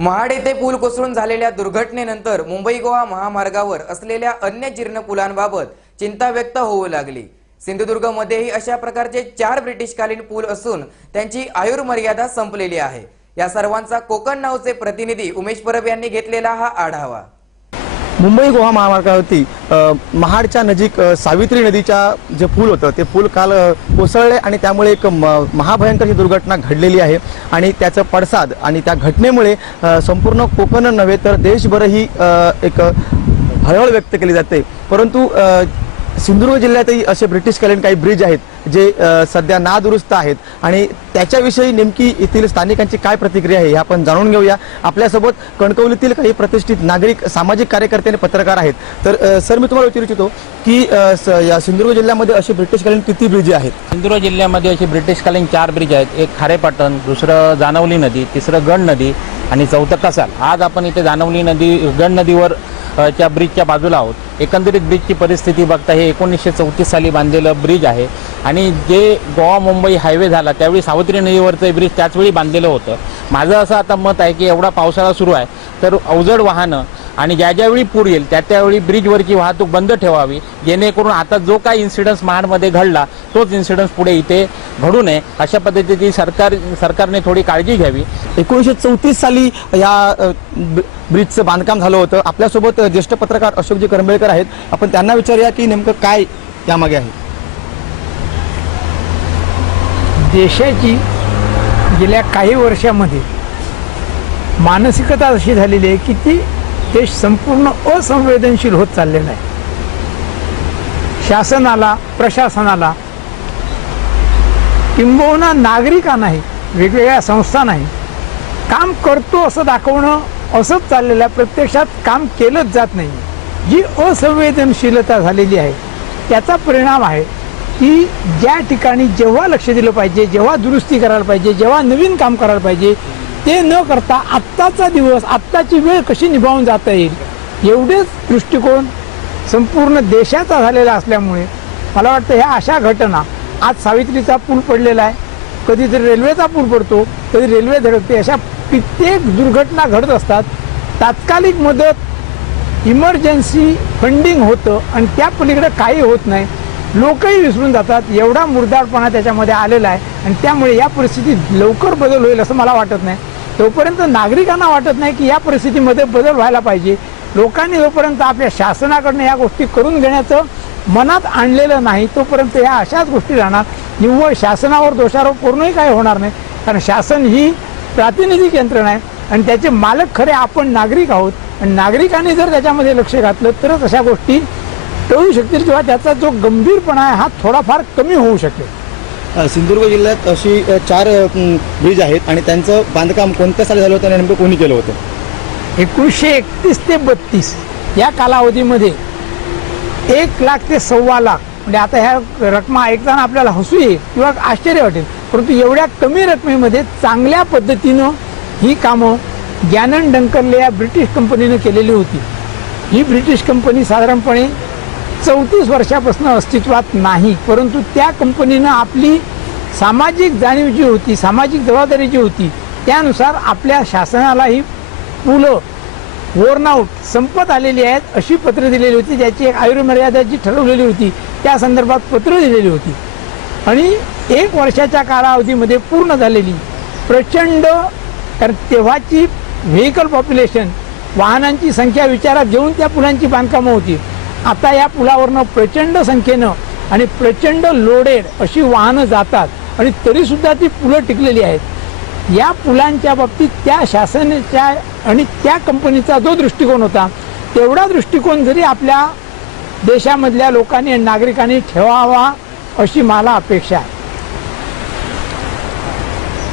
महाड येथे पूल कोसळून झालेल्या दुर्घटनेनंतर मुंबई गोवा महामार्गावर असलेल्या अन्य जीर्ण पुलांबाबत चिंता व्यक्त होऊ लागली। सिंधुदुर्गमध्येही अशा प्रकारचे 4 ब्रिटिशकालीन पूल असून त्यांची आयुर्मर्यादा संपलेली आहे। या सर्वांचा कोकण नावचे प्रतिनिधी उमेश परब यांनी घेतलेला हा आढावा। मुंबई गोवा महामार्गावरती महाडच्या नजीक सावित्री नदीच्या जे पूल होतं ते पूल काल कोसळले आणि त्यामुळे एक महाभयंकर ही दुर्घटना घडलेली आहे आणि त्याचं पडसाद आणि त्या घटनेमुळे संपूर्ण कोकण नव्हे तर देशभरही एक हळहळ व्यक्त केली जाते। परंतु सिंधुदुर्ग जिल्ह्यातही असे ब्रिटिशकालीन काही ब्रिज आहेत जे सध्या नादुरुस्त आहेत आणि त्याच्याविषयी नेमकी येथील स्थानिकांची काय प्रतिक्रिया आहे हे आपण जाणून घेऊया। आपल्यासोबत कणकवलीतील काही प्रतिष्ठित नागरिक, सामाजिक कार्यकर्ते आणि पत्रकार आहेत। तर सर, मी तुम्हाला विचारू इच्छितो की या सिंधुदुर्ग जिल्ह्यामध्ये असे ब्रिटिशकालीन किती ब्रिज आहेत? सिंधुदुर्ग जिल्ह्यामध्ये अशी ब्रिटिशकालीन 4 ब्रिज आहेत। एक खारेपाटण, दुसरं जानवली नदी, तिसरं गंड नदी आणि चौथं कसाल। आज आपण इथे जानवली नदी, गंड नदीवर च्या ब्रिजच्या बाजूला आहोत। एकंदरीत ब्रिजची परिस्थिती बघता हे 1934 साली बांधलेलं ब्रिज आहे आणि जे गोवा मुंबई हायवे झाला त्यावेळी सावित्री नदीवरचं ब्रिज त्याचवेळी बांधलेलं होतं। माझं असं आता मत आहे की एवढा पावसाळा सुरू आहे तर अवजड वाहनं आणि ज्यावेळी पूर येईल त्यावेळी ब्रिजवरची वाहतूक बंद ठेवावी, जेणेकरून आता जो काही इन्सिडन्स महाडमध्ये घडला तोच इन्सिडन्स पुढे इथे घडू नये अशा पद्धतीची सरकारने थोडी काळजी घ्यावी। 1934 साली या ब्रिजचं बांधकाम झालं होतं। आपल्यासोबत ज्येष्ठ पत्रकार अशोकजी करंबेळकर आहेत, आपण त्यांना विचारूया की नेमकं काय त्यामागे आहे। देशाची गेल्या काही वर्षामध्ये मानसिकता अशी झालेली आहे की ती देश संपूर्ण असंवेदनशील होत चाललेला आहे। शासनाला, प्रशासनाला किंबहुना नागरिकांनाही, वेगवेगळ्या संस्थांनाही काम करतो असं दाखवणं असंच चाललेलं आहे, प्रत्यक्षात काम केलंच जात नाही। जी असंवेदनशीलता झालेली आहे त्याचा परिणाम आहे की ज्या ठिकाणी जेव्हा लक्ष दिलं पाहिजे, जेव्हा दुरुस्ती करायला पाहिजे, जेव्हा नवीन काम करायला पाहिजे ते न करता आत्ताचा दिवस, आत्ताची वेळ कशी निभावून जाता येईल एवढेच दृष्टिकोन संपूर्ण देशाचा झालेला असल्यामुळे मला वाटतं ह्या अशा घटना, आज सावित्रीचा पूल पडलेला आहे, कधीतरी रेल्वेचा पूल पडतो, कधी रेल्वे धडकते, अशा कित्येक दुर्घटना घडत असतात। तात्कालिक मदत, इमर्जन्सी फंडिंग होतं आणि त्या पलीकडे काही होत नाही, लोकही विसरून जातात। एवढा मुर्दाळपणा त्याच्यामध्ये आलेला आहे आणि त्यामुळे या परिस्थितीत लवकर बदल होईल असं मला वाटत नाही। तोपर्यंत नागरिकांना वाटत नाही की या परिस्थितीमध्ये बदल व्हायला पाहिजे, लोकांनी जोपर्यंत आपल्या शासनाकडनं या गोष्टी करून घेण्याचं मनात आणलेलं नाही तोपर्यंत या अशाच गोष्टी राहणार। निव्वळ शासनावर दोषारोप करूनही काही होणार नाही, कारण शासन ही प्रातिनिधिक यंत्रणा आहे आणि त्याचे मालक खरे आपण नागरिक आहोत आणि नागरिकांनी जर त्याच्यामध्ये लक्ष घातलं तरच अशा गोष्टी टळू शकतील किंवा त्याचा जो गंभीरपणा आहे हा थोडाफार कमी होऊ शकेल। सिंधुदुर्ग जिल्ह्यात अशी 4 ब्रिज आहेत आणि त्यांचं बांधकाम कोणत्या साली झालं होतं आणि नेमकं कोणी केलं होतं? 1931 ते 32 या कालावधीमध्ये 1 लाख ते 1.25 लाख, म्हणजे आता ह्या रकमा ऐकताना आपल्याला हसू येईल किंवा आश्चर्य वाटेल, परंतु एवढ्या कमी रकमेमध्ये चांगल्या पद्धतीनं ही कामं गॅनन डंकरले या ब्रिटिश कंपनीनं केलेली होती। ही ब्रिटिश कंपनी साधारणपणे 34 वर्षापासून अस्तित्वात नाही, परंतु त्या कंपनीनं आपली सामाजिक जाणीव जी होती, सामाजिक जबाबदारी जी होती त्यानुसार आपल्या शासनाला ही पुलं वोर्न संपत आलेली आहेत अशी पत्र दिलेली होती, ज्याची एक आयुर्मर्यादा जी ठरवलेली होती त्या संदर्भात पत्र दिलेली होती आणि 1 वर्षाच्या कालावधीमध्ये पूर्ण झालेली प्रचंड, कारण तेव्हाची व्हेकल पॉप्युलेशन, वाहनांची संख्या विचारात घेऊन त्या पुलांची बांधकामं होती। आता या पुलावरनं प्रचंड संख्येनं आणि प्रचंड लोडेड अशी वाहनं जातात आणि तरीसुद्धा ती पुलं टिकलेली आहेत। या पुलांच्या बाबतीत त्या शासनाच्या आणि त्या कंपनीचा जो दृष्टिकोन होता तेवढा दृष्टिकोन जरी आपल्या देशामधल्या लोकांनी आणि नागरिकांनी ठेवावा अशी मला अपेक्षा आहे।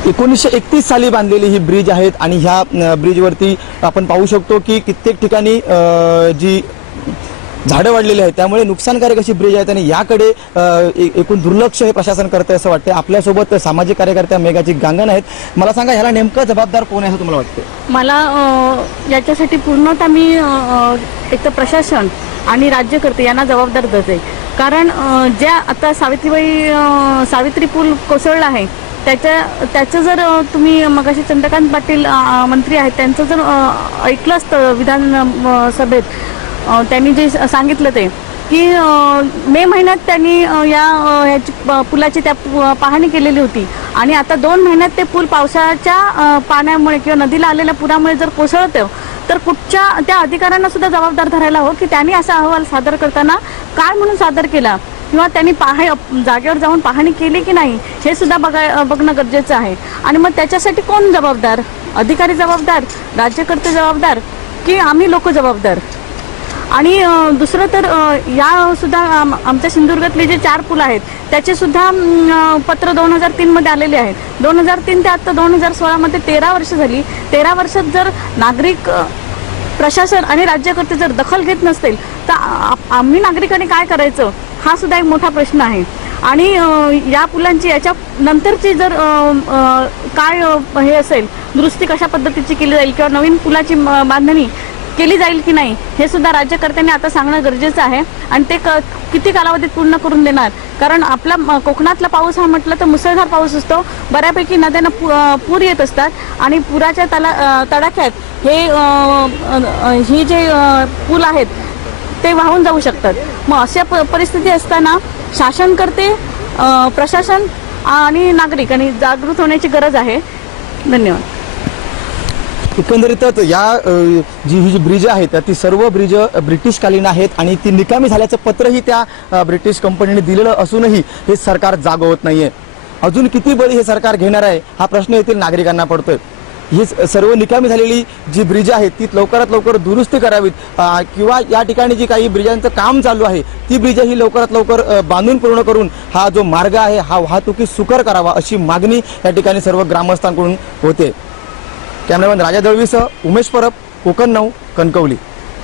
1931 साली बांधलेली ही ब्रिज आहेत आणि ह्या ब्रिजवरती आपण पाहू शकतो की कित्येक ठिकाणी जी झाडं वाढलेली आहेत त्यामुळे नुकसानकारक अशी ब्रिज आहेत आणि याकडे एकूण दुर्लक्ष हे प्रशासन करते असं वाटतं। आपल्यासोबत सामाजिक कार्यकर्त्या मेघाजी गांगण आहेत, मला सांगा ह्याला नेमकं जबाबदार कोण आहे असं तुम्हाला वाटतं? मला याच्यासाठी पूर्णतः मी एक तर प्रशासन आणि राज्यकर्ते यांना जबाबदार धरते, कारण ज्या आता सावित्री पूल कोसळला आहे त्याचं जर तुम्ही मगाशी चंद्रकांत पाटील मंत्री आहेत त्यांचं जर ऐकलं असतं विधानसभेत त्यांनी जे सांगितलं ते की मे महिन्यात त्यांनी ह्याची पुलाची पाहणी केलेली होती आणि आता 2 महिन्यात ते पूल पावसाच्या पाण्यामुळे किंवा नदीला आलेल्या पुरामुळे जर कोसळतं तर कुठच्या त्या अधिकाऱ्यांना सुद्धा जबाबदार धरायला हवं की त्यांनी असा अहवाल सादर करताना काय म्हणून सादर केला किंवा त्यांनी जागेवर जाऊन पाहणी केली की नाही हे सुद्धा बघणं गरजेचं आहे. आणि मग त्याच्यासाठी कोण जबाबदार? अधिकारी जबाबदार, राज्यकर्ते जबाबदार की आम्ही लोक जबाबदार? आणि दुसरं तर या सुद्धा आमच्या सिंधुदुर्गातले जे 4 पूल आहेत त्याचे सुद्धा पत्र 2003 मध्ये आलेले आहेत. 2003 ते आता 2016 मध्ये 13 वर्ष झाली. 13 वर्षात जर नागरिक, प्रशासन आणि राज्यकर्ते जर दखल घेत नसतील तर आम्ही नागरिकांनी काय करायचं हा सुद्धा एक मोठा प्रश्न आहे. आणि या पुलांची याच्या नंतरची जर काय हे असेल, दुरुस्ती कशा पद्धतीची केली जाईल किंवा नवीन पुलाची बांधणी केली जाईल की नाही हे सुद्धा राज्यकर्त्यांनी आता सांगणं गरजेचं आहे. आणि ते किती कालावधीत पूर्ण करून देणार? कारण आपला कोकणातला पाऊस हा म्हटलं तर मुसळधार पाऊस असतो. बऱ्यापैकी नद्यांना पूर येत असतात आणि पुराच्या तडाख्यात ही जे पूल आहेत ते वाहून जाऊ शकतात. मग अशा परिस्थिती असताना शासन करते, प्रशासन आणि नागरिक आणि जागृत होण्याची गरज आहे. धन्यवाद. एकंदरीतच ही जी ब्रिज आहेत ती सर्व ब्रिज ब्रिटिशकालीन आहेत आणि ती निकामी झाल्याचं पत्रही त्या ब्रिटिश कंपनीने दिलेलं असूनही हे सरकार जागं होत नाहीये. अजून किती बळी हे सरकार घेणार आहे हा प्रश्न येथील नागरिकांना पडतोय. ही सर्व निकामी झालेली जी ब्रिज आहेत ती लवकरात लवकर दुरुस्ती करावीत किंवा या ठिकाणी जी काही ब्रिजांचं काम चालू आहे ती ब्रिज ही लवकरात लवकर बांधून पूर्ण करून हा जो मार्ग आहे हा वाहतुकीस सुकर करावा अशी मागणी या ठिकाणी सर्व ग्रामस्थांकडून होते. कॅमेरामॅन राजा दळवीसह उमेश परब, कोकण 9, कणकवली.